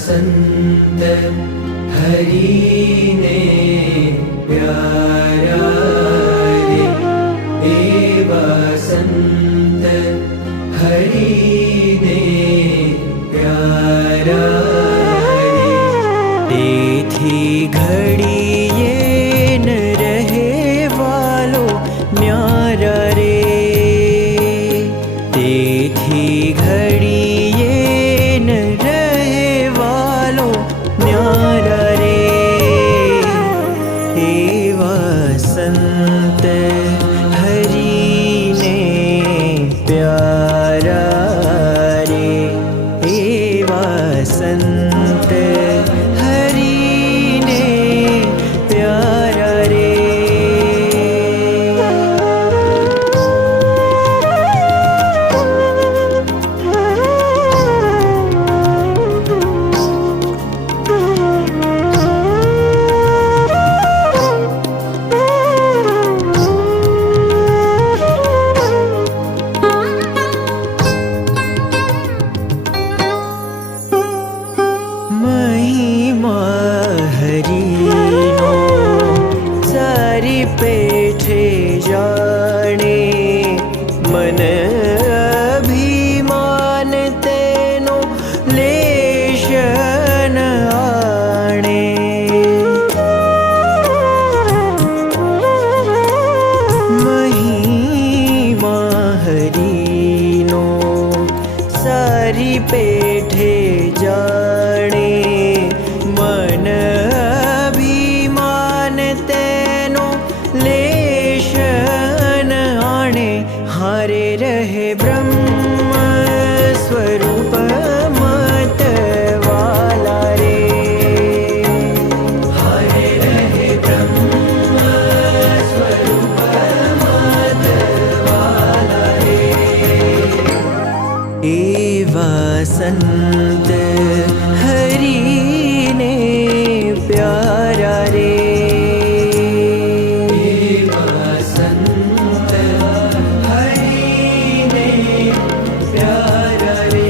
संत हरि ने प्यारा रे, एवा संत हरि ने प्यारा रे। तेथी घड़िए न रहे वालो न्यारा रे, तेथी घड़िए न रहे वालो न्यारा रे। एवा संत हरि ने प्यारा रे, एवा संत हरि ने प्यारा रे। महिमा हरिनो सारी पेठे जाने, मन अभिमान तेनो लेश न आणे। महिमा हरिनो सारी पेठे जाने, मन अभिमान तेनो लेश न आणे। हारे रहे ब्रह्म स्वरूप मत वाला रे, हारे रहे ब्रह्म स्वरूप मत वाला रे। एवा संत हरि ने प्यारा रे, एवा संत हरि ने प्यारा रे।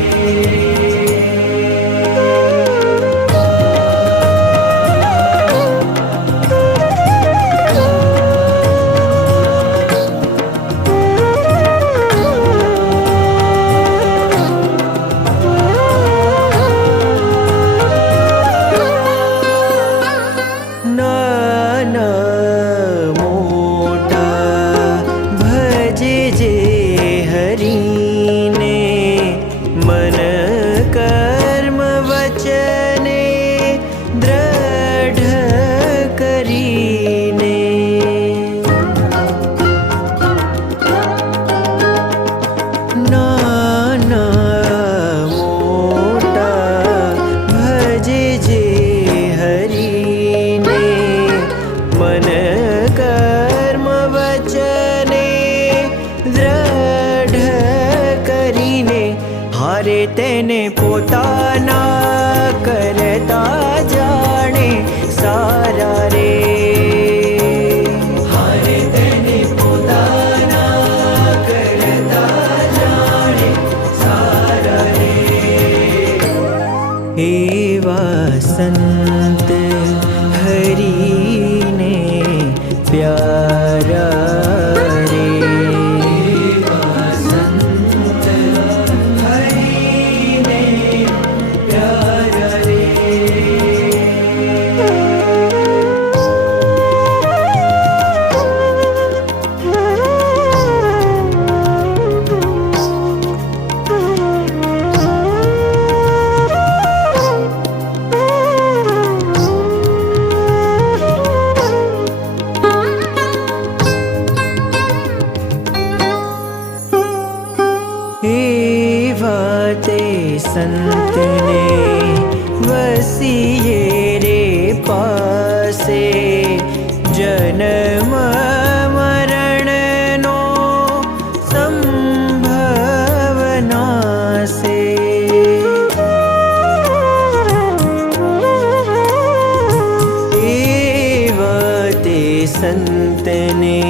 नाना मोटा भजे जे हरि ने, मन कर्म वचने दृढ़ करीने। नाना मोटा भजे जे हरि ने, मन कर्म वचने दृढ़ करीने। हारे तेने पोताना करता जाने सारा रे, हारे तेने पोताना करता जाने सारा रे। एवा संत हरि ने प्यारा रे, एवा संत हरि ने प्यारा रे। एवा ते संत ने वसिए रे पासे, जन्म मरण नो संभव नासे। एवा ते संत ने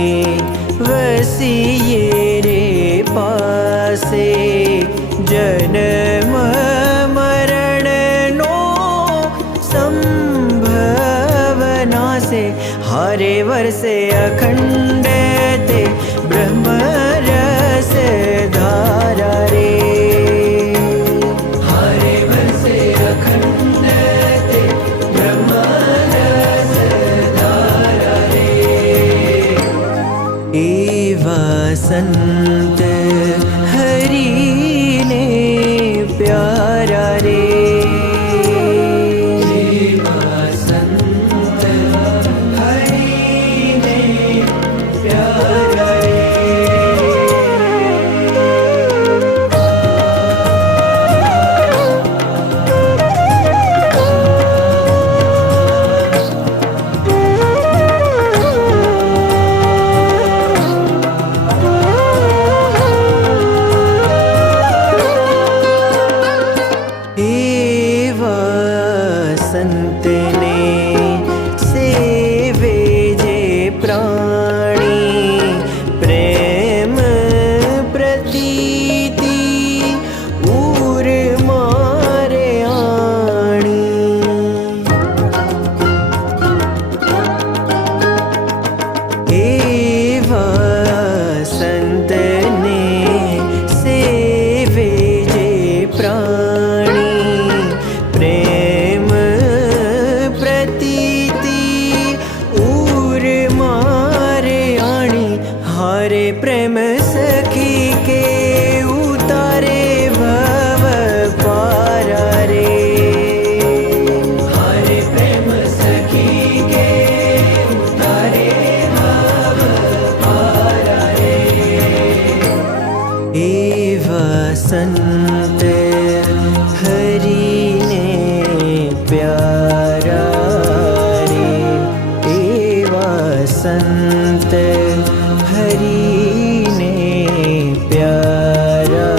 वसिए रे पासे, जन्म मरण नो हारे वर्षे अखंड ते ब्रह्म रस धारा रे। हारे वर्षे अखंड ते ब्रह्म रस धारा रे। एवा संत हरि ने प्यारा रे। संत ने सेवे जे प्राणी प्रेम प्रतीति उर मारे आणी। एवा संत ने सेवे जे प्राणी प्रेम हारे प्रेम सखी के उतारे भव पारा रे। हारे प्रेम सखी के उतारे भव पारा रे। एवा संत हरि ने प्यारा रे। एवा संत हरि ने प्यारा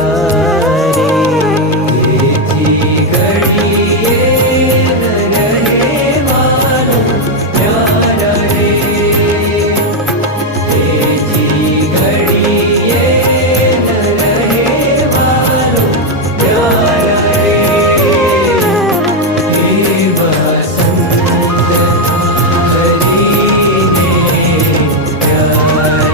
रे। जी घड़िए न रहे मानो प्यारा रे। जी घड़िए न रहे मानो प्यारा रे। एवा संत हरि ने प्यारा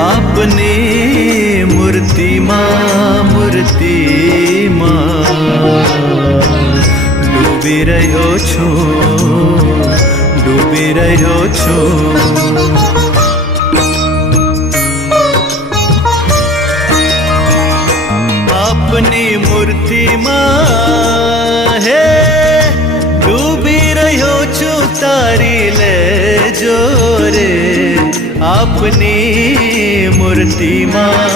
अपने मूर्ति मां डूबी रह्यो छो। अपनी मूर्ति मां है डूबी रह्यो छो तारी ले जोरे। अपनी मूर्ति मां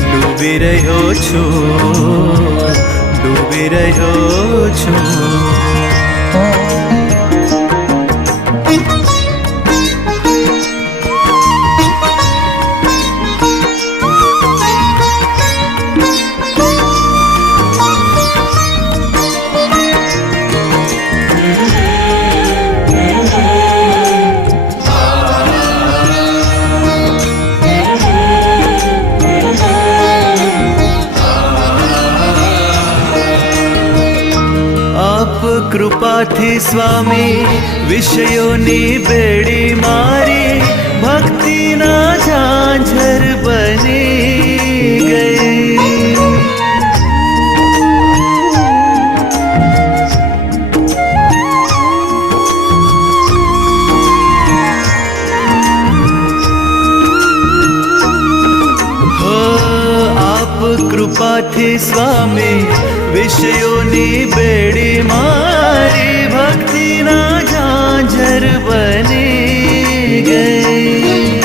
डूबी रह्यो छो। कृपाथी स्वामी विषयोनी बेड़ी मारी भक्ति ना झांझर बनी गई। કૃપાથી સ્વામી વિષયોની બેડી મારી ભક્તિના ઝાંઝર બની ગઈ.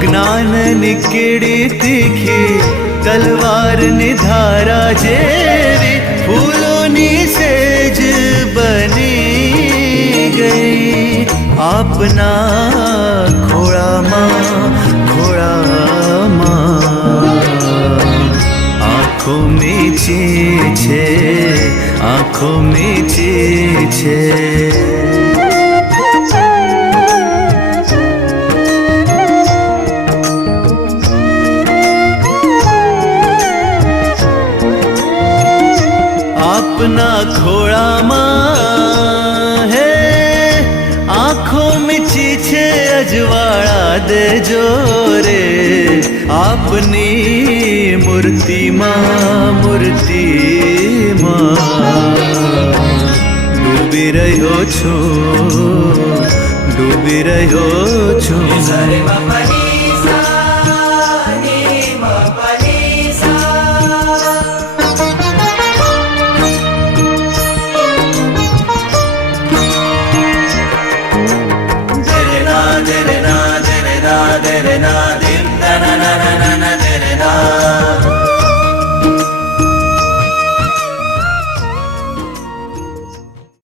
જ્ઞાનની કીડી તીખી તલવારની ધારા જેવી ફૂલોની સેજ બની ગઈ. આપના ખોળામાં આંખો મીચી છે, આંખો મીચી છે. આપના ખોળામાં હે આંખો મીચી છે, અજવાળા દેજો રે. આપની મૂર્તિમાં ડૂબી રહ્યો છું, ડૂબી રહ્યો છું. Na